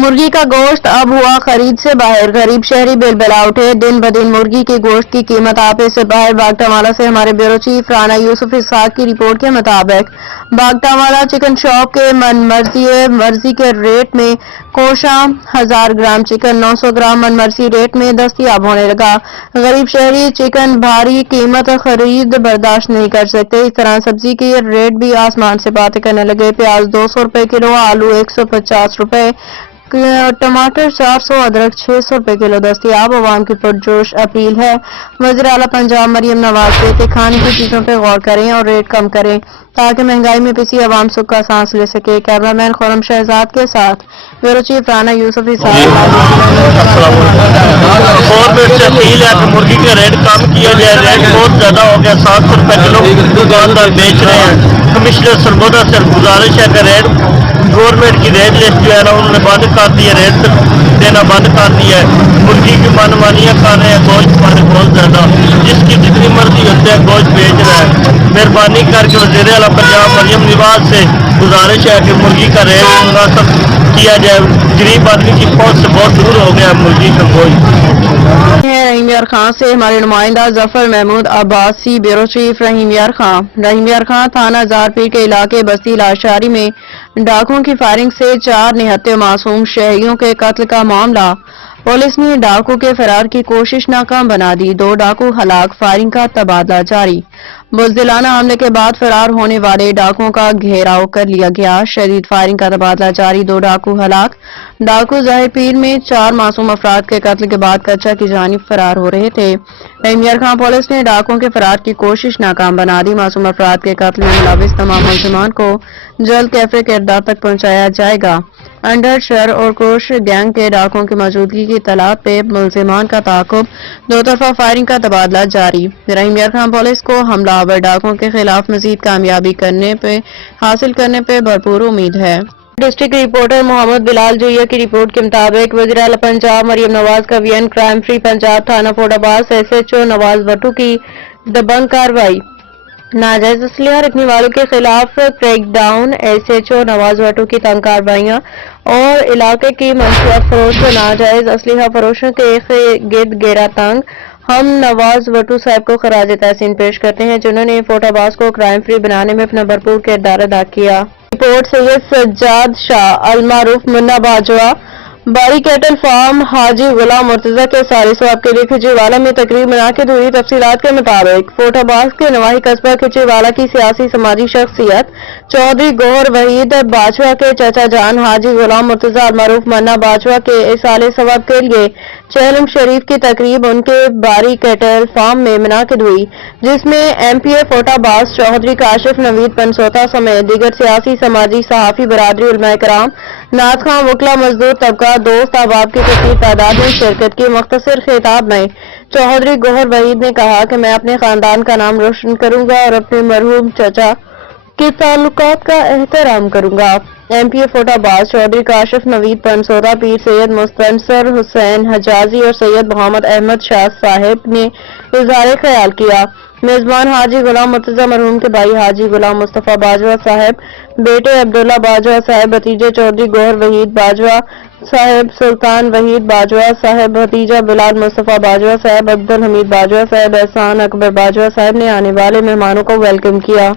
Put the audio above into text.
मुर्गी का गोश्त अब हुआ खरीद से बाहर, गरीब शहरी बिलबिला उठे। दिन ब दिन मुर्गी के गोश्त की कीमत आपे से बाहर। बागटावाला से हमारे ब्यूरो चीफ राना यूसुफ इसहाक की रिपोर्ट के मुताबिक बागटावाला चिकन शॉप के मनमर्जी के रेट में कोशा 1000 ग्राम चिकन 900 ग्राम मनमर्जी रेट में दस्तयाब होने लगा। गरीब शहरी चिकन भारी कीमत खरीद बर्दाश्त नहीं कर सकते। इस तरह सब्जी के रेट भी आसमान से बातें करने लगे। प्याज 200 रुपए किलो, आलू 150 रुपए, टमाटर 400, अदरक 600 रुपए किलो दस्तयाब। अवाम की पुरजोश अपील है, वज़ीर आला पंजाब मरियम नवाज से खाने की चीजों पर गौर करें और रेट कम करें ताकि महंगाई में पिसी अवाम सुख का सांस ले सके। कैमरामैन खुरम शहजाद के साथ bureau chief Rana Yusuf government से अपील है कि मुर्गी के रेट कम किया जाए। रेट बहुत ज्यादा हो गया, 700 रुपए किलो दुकानदार बेच रहे हैं। कमिश्नर सरगोदा से गुजारिश है कि रेट गवर्नमेंट की रेट लिस्ट जो है ना उन्होंने बंद कर दी है, रेट देना बंद कर दिया है। मुर्गी की मनमानियाँ कर रहे हैं, गोश्त वाले बहुत ज्यादा, जिसकी जितनी मर्जी होती है गोश्त बेच रहा है। मेहरबानी करके वज़ीर आला पंजाब मरियम नवाज से गुजारिश है कि मुर्गी का रेट मुनासिब किया जाए। गरीब आदमी की पहुंच से बहुत दूर हो गया मुर्गी का गोश्त। रहीम यार खान से हमारे नुमाइंदा जफर महमूद अब्बासी, ब्यूरो चीफ रहीम यार खान थाना जारपीर के इलाके बस्ती लाशारी में डाकुओं की फायरिंग से 4 निहत्ते मासूम शहरियों के कत्ल का मामला। पुलिस ने डाकू के फरार की कोशिश नाकाम बना दी। 2 डाकू हलाक, फायरिंग का तबादला जारी। बुज़दिलाना हमले के बाद फरार होने वाले डाकुओं का घेराव कर लिया गया। शदीद फायरिंग का तबादला जारी, 2 डाकू हलाक। डाकू ज़ाहिर पीर में 4 मासूम अफराद के कत्ल के बाद कच्चा की जानिब फरार हो रहे थे। रहीम खां पुलिस ने डाकुओं के फरार की कोशिश नाकाम बना दी। मासूम अफराद के कत्ल में मुलविस तमाम मुल्ज़िमान को जल्द कैफे किरदार तक पहुंचाया जाएगा। अंडर शर और क्रोश गैंग के डाकुओं की मौजूदगी की तलाश पे मुल्ज़िमान का ताक़ुब, 2 तरफा फायरिंग का तबादला जारी। रहीम खां पुलिस को हमलावर डाकुओं के खिलाफ मजीद कामयाबी हासिल करने पे भरपूर उम्मीद है। डिस्ट्रिक्ट रिपोर्टर मोहम्मद बिलाल जोया की रिपोर्ट के मुताबिक वज़ीर आला पंजाब मरियम नवाज का वीएन क्राइम फ्री पंजाब थाना फोर्डाबाद SHO नवाज भट्टू की दबंग कार्रवाई। नाजायज असलिया रखने वालों के खिलाफ क्रैकडाउन, SHO नवाज भट्टू की तंग कार्रवाइयाँ और इलाके की मंशियात फरोश व नाजायज असलिहा फरोशों के गिर्द घेरा तंग। हम नवाज भट्टू साहब को खराज तहसीन पेश करते हैं जिन्होंने फोर्टाबाज को क्राइम फ्री बनाने में अपना भरपूर किरदार अदा किया। रिपोर्ट सैयद सज्जाद शाह अलमारूफ मुन्ना बाजवा, बारी कैटल फार्म, हाजी गुलाम मुर्तजा के सारे सवाब के लिए खिचीवाला में तकरीब मुनाकिद हुई। तफसीलात के मुताबिक फोर्टाबाज के नवाही कस्बा खिचीवाला की सियासी समाजी शख्सियत चौधरी गौहर वहीद बाजवा के चाचा जान हाजी गुलाम मुर्तजा अलमारूफ मुन्ना बाजवा के इसाले सवाब के लिए चहलम शरीफ की तकरीब उनके बारी कैटल फार्म में मुनाकिद हुई, जिसमें MPA फोर्टाबाज चौधरी काशिफ नवीद पनसोता समेत दीगर सियासी समाजी सहाफी बरादरी उलमा कराम नाथ खां वकला मजदूर तबका दोस्त अहबाब की कसीर तादाद में शिरकत की। मुख्तसर खिताब में चौधरी गौहर वहीद ने कहा कि मैं अपने खानदान का नाम रोशन करूंगा और अपने मरहूम चचा के ताल्लुकात का एहतराम करूंगा। MPA फोर्टाबाज चौधरी काशिफ नवीद पनसोता, पीर सैयद मुस्तनसर हुसैन हजाजी और सैयद मोहम्मद अहमद शाह साहिब ने इजहार ख्याल किया। मेजबान हाजी गुलाम मुर्तजा मरहूम के भाई हाजी गुलाम मुस्तफा बाजवा साहब, बेटे अब्दुल्ला बाजवा साहब, भतीजे चौधरी गौहर वहीद बाजवा साहब, सुल्तान वहीद बाजवा साहब, भतीजा बिलाल मुस्तफा बाजवा साहब, अब्दुल हमीद बाजवा साहब, एहसान अकबर बाजवा साहब ने आने वाले मेहमानों को वेलकम किया।